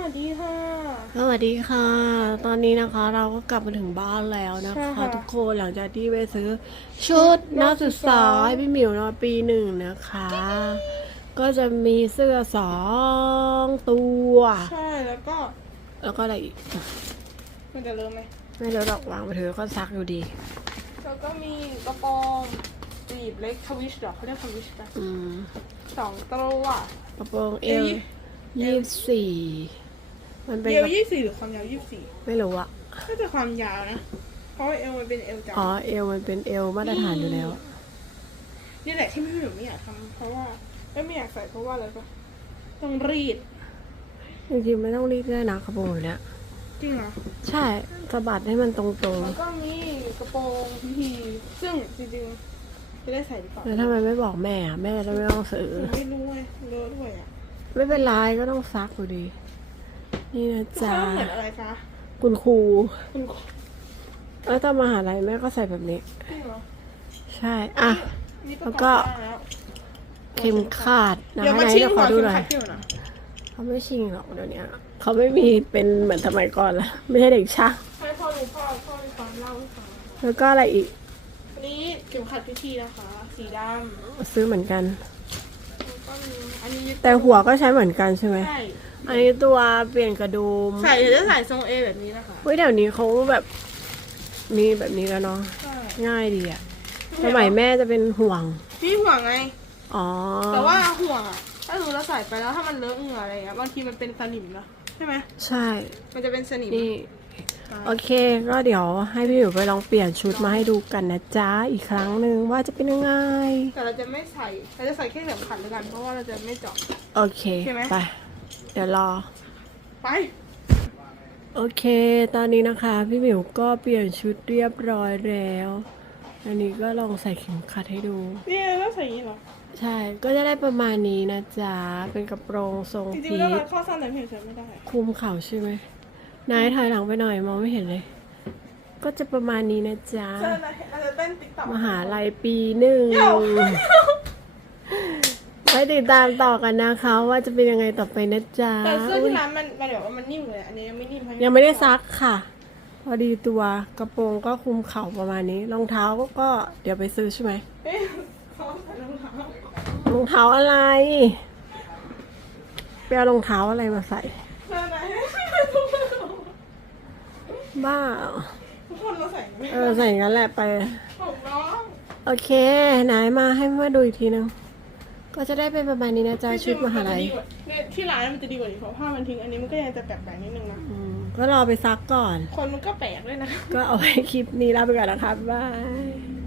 วัสดีค่ะ สวัสดีค่ะ ตอนนี้นะคะเราก็กลับมาถึงบ้านแล้วนะใช่คะ ค่ะ ทุกคนหลังจากที่ไปซื้อ ชุดนักศึกษาให้พี่หมิวเนาะปีหนึ่งนะคะ ก็จะมีเสื้อสองตัว ใช่แล้วก็แล้วก็อะไรอีก มันจะเริ่มไหมไม่รู้ดอกวางไปเถอะก็ซักอยู่ดี แล้วก็มีกระโปรงจีบเล็กทวิชเหรอเขาเรียกทวิชปะอืมสองตัว กระโปรงเอเอววยี่ยี่สิบสี่ มันเป็นเอกวระยี่สี่หรือความยาวยี่สี่ไม่รู้อะน่าจะความยาวนะ เพราะว่าเอวมันเป็นเอวจับอ๋อเอวมันเป็นเอวมาตรฐานอยู่แล้ว นี่แหละที่ไม่หนูไม่อยากทำเพราะว่าเอ้ยไม่อยากใส่เพราะว่าอะไรปะต้องรีดจริงๆไม่ต้องรีดด้วยนะกระโปรงแบบเนี้ยจริงเหรอใช่สะบัดให้มันตรงแล้วก็มีกระโปรงพีพีซึ่งจริงๆจะได้ใส่หรือเปล่าๆแล้วทำไมไม่บอกแม่อะแม่จะไม่ต้องซื้อหนูไม่รู้เลยเลอะด้วยอะไม่เป็นไรก็ต้องซักอยู่ดี นี่นะจ๊ะจะเหมือนอะไรคะคุณครูคุณครูแล้วตอนมหาลัยแม่ก็ใส่แบบนี้จริงเหรอใช่ อะ นี่แล้วก็ประอบได้แล้วเข็มขาดนะเดี๋ยวคะมาไหนชิงจะขหัอวดูเข็มหน่อขัยดที่หนูนะเขาไม่ชิงหรอกเดี๋ยวนี้เขาไม่มีเป็นเหมือนสมัยก่อนละไม่ใช่เด็กช่างให้พ่อรู้พ่อพ่อมีความเล่าให้ฟังแล้วก็อะไรอีกอันนี้เข็มขัดพิธีนะคะ สีดำซื้อเหมือนกัน แล้วก็มีอันนี้ยึดแต่หัวก็ใช้เหมือนกันใช่ไหม ใช่ อันนี้ตัวเปลี่ยนกระดุมใส่หรือจะใส่ทรงเอแบบนี้นะคะเฮ้ยเดี๋ยวนี้เขาแบบมีแบบนี้แล้วเนาะใช่ง่ายดีอะสมัยแม่จะเป็นห่วง พี่ห่วงไง อ๋อ แต่ว่าห่วงอะถ้าสมมติเราใส่ไปแล้วถ้ามันเลอะเหงื่ออะไรเงี้ยบางทีมันเป็นสนิมนะใช่ไหมใช่ มันจะเป็นสนิมนี่ใช่โอเค ก็เดี๋ยวให้พี่หมิวไปลองเปลี่ยนชุดมาให้ดูกันนะจ๊ะอีกครั้งหนึ่งว่าจะเป็นยังไงแต่เราจะไม่ใส่เราจะใส่แค่เข็มขัดด้วยกันเพราะว่าเราจะไม่เจาะโอเคใช่ไหมไป เดี๋ยวรอ ไป โอเค ตอนนี้นะคะ พี่หมิวก็เปลี่ยนชุดเรียบร้อยแล้ว อันนี้ก็ลองใส่เข็มขัดให้ดูนี่เราใส่อย่างนี้เหรอ ใช่ ก็จะได้ประมาณนี้นะจ๊ะ เป็นกระโปรงทรงจริงๆพีแล้วชมันข้อสั้นแต่เพียงใส่ไม่ได้ คลุมเข่าใช่ไหมนายถอยหลังไปหน่อยมองไม่เห็นเลย ก็จะประมาณนี้นะจ๊ะเสื้ออะไรอาจจะเต้นติ๊กต็อกมหาลัยปีหนึ่ง เดี๋ยวไว้ ติดตามต่อกันนะคะ ว่าจะเป็นยังไงต่อไปนะจ๊ะแต่เสื้ออุ๊ที่ยร้านมันมันแบบว่ามันนิ่มเลย อันนี้ยังไม่นิ่มเพราะยังไม่ได้ซักค่ะ พอดีตัวกระโปรงก็คลุมเข่าประมาณนี้รองเท้าก็เดี๋ยวไปซื้อใช่ไหมเอ๊ะเขาใส่รองเท้ารองเท้าอะไรไปเอารองเท้าอะไรมาใส่เสื้อไหนบ้าทุกคนเราใส่ไม่เออใส่งั้นแหละไปผมน้องโอเค ไหนมาให้มาดูอีกทีนึง ก็จะได้เป็นประมาณนี้นะจ๊ะชุดมหาลัยเนี่ยที่ร้านมันจะดีกว่านี้เพราะผ้ามันทิ้งอันนี้มันก็ยังจะแปลกๆนิดนึงนะ อืมก็รอไปซักก่อน คนมันก็แปลกด้วยนะ ก็เอาไว้คลิปนี้ลาไปก่อนนะครับบาย